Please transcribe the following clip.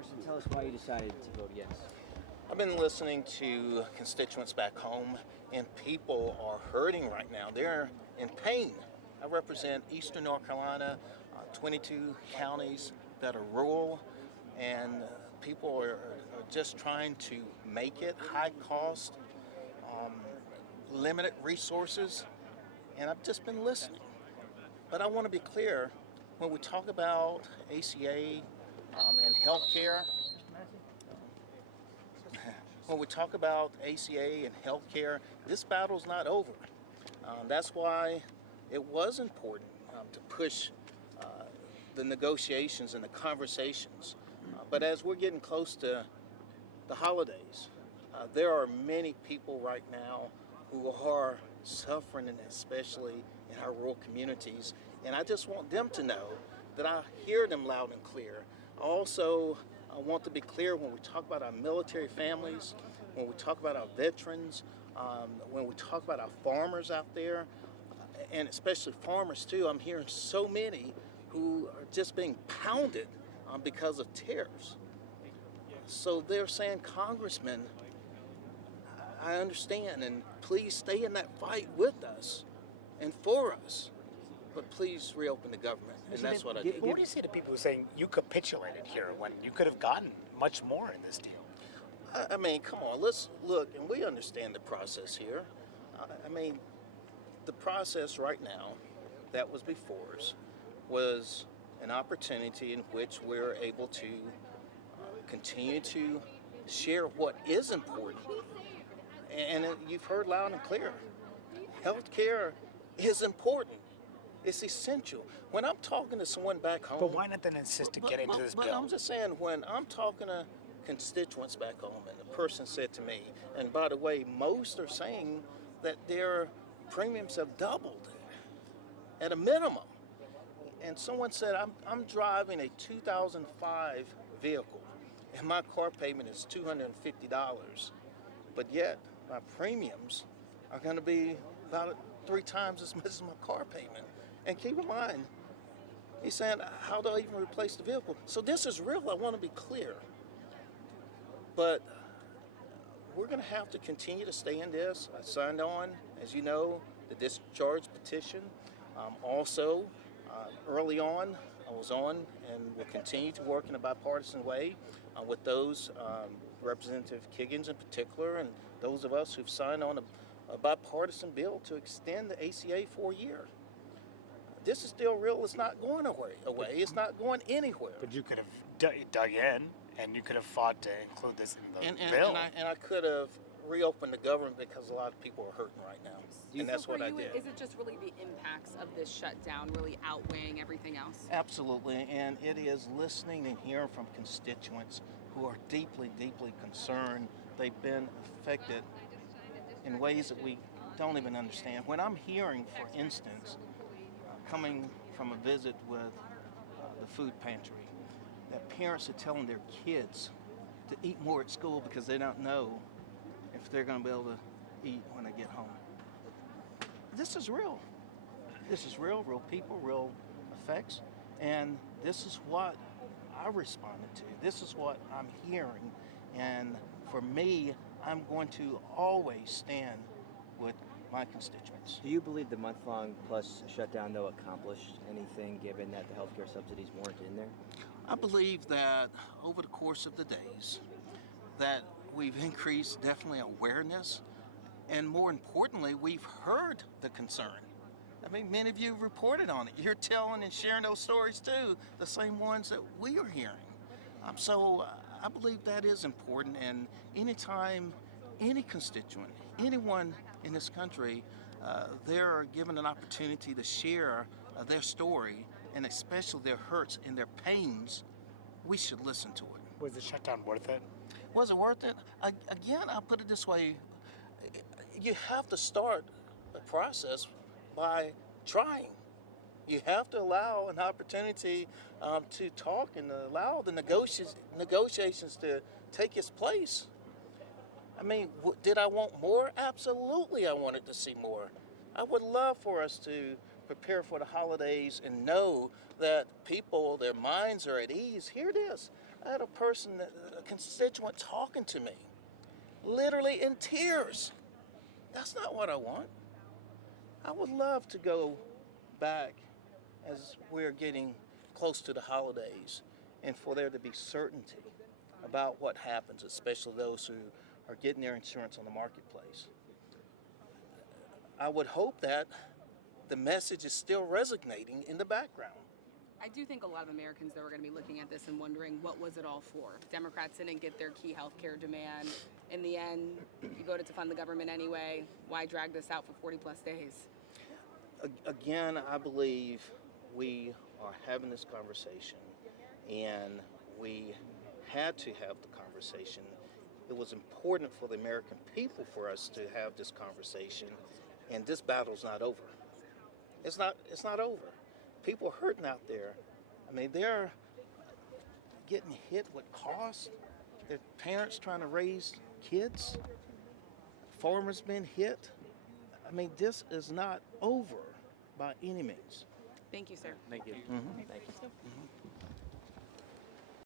Congressman, tell us why you decided to vote yes. I've been listening to constituents back home, and people are hurting right now. They're in pain. I represent Eastern North Carolina, 22 counties that are rural, and people are just trying to make it, high cost, limited resources, and I've just been listening. But I want to be clear, when we talk about ACA and healthcare, when we talk about ACA and healthcare, this battle's not over. That's why it was important to push the negotiations and the conversations. But as we're getting close to the holidays, there are many people right now who are suffering, and especially in our rural communities. And I just want them to know that I hear them loud and clear. Also, I want to be clear when we talk about our military families, when we talk about our veterans, when we talk about our farmers out there, and especially farmers too. I'm hearing so many who are just being pounded because of tariffs. So they're saying, Congressman, I understand, and please stay in that fight with us and for us. But please reopen the government, and that's what I did. What do you say to people who are saying you capitulated here when you could have gotten much more in this deal? I mean, come on, let's look, and we understand the process here. I mean, the process right now that was before us was an opportunity in which we're able to continue to share what is important. And you've heard loud and clear, healthcare is important. It's essential. When I'm talking to someone back home... But why not then insist to get into this bill? But I'm just saying, when I'm talking to constituents back home, and the person said to me, and by the way, most are saying that their premiums have doubled at a minimum. And someone said, I'm driving a 2005 vehicle, and my car payment is $250, but yet my premiums are going to be about 3 times as much as my car payment. And keep in mind, he's saying, how do I even replace the vehicle? So this is real, I want to be clear. But we're going to have to continue to stay in this. I signed on, as you know, the discharge petition. Also, early on, I was on and will continue to work in a bipartisan way with those, Representative Kiggins in particular, and those of us who've signed on a bipartisan bill to extend the ACA for a year. This is still real. It's not going away. It's not going anywhere. But you could have dug in, and you could have fought to include this in the bill. And I could have reopened the government, because a lot of people are hurting right now. And that's what I did. Is it just really the impacts of this shutdown really outweighing everything else? Absolutely. And it is listening and hearing from constituents who are deeply, deeply concerned. They've been affected in ways that we don't even understand. When I'm hearing, for instance, coming from a visit with the food pantry, that parents are telling their kids to eat more at school because they don't know if they're going to be able to eat when they get home. This is real. This is real people, real effects. And this is what I responded to. This is what I'm hearing. And for me, I'm going to always stand with my constituents. Do you believe the month-long plus shutdown, though, accomplished anything, given that the healthcare subsidies weren't in there? I believe that over the course of the days, that we've increased definitely awareness, and more importantly, we've heard the concern. I mean, many of you reported on it. You're telling and sharing those stories too, the same ones that we are hearing. So I believe that is important, and anytime any constituent, anyone in this country, they're given an opportunity to share their story, and especially their hurts and their pains, we should listen to it. Was the shutdown worth it? Was it worth it? Again, I'll put it this way. You have to start the process by trying. You have to allow an opportunity to talk and allow the negotiations to take its place. I mean, did I want more? Absolutely, I wanted to see more. I would love for us to prepare for the holidays and know that people, their minds are at ease. Here it is. I had a constituent talking to me, literally in tears. That's not what I want. I would love to go back as we're getting close to the holidays and for there to be certainty about what happens, especially those who are getting their insurance on the marketplace. I would hope that the message is still resonating in the background. I do think a lot of Americans, though, are going to be looking at this and wondering, what was it all for? Democrats didn't get their key health care demand. In the end, you voted to fund the government anyway. Why drag this out for 40 plus days? Again, I believe we are having this conversation, and we had to have the conversation. It was important for the American people for us to have this conversation, and this battle's not over. It's not over. People are hurting out there. I mean, they're getting hit with costs. Their parents trying to raise kids. Farmers being hit. I mean, this is not over by any means. Thank you, sir. Thank you. Mm-hmm. Thank you.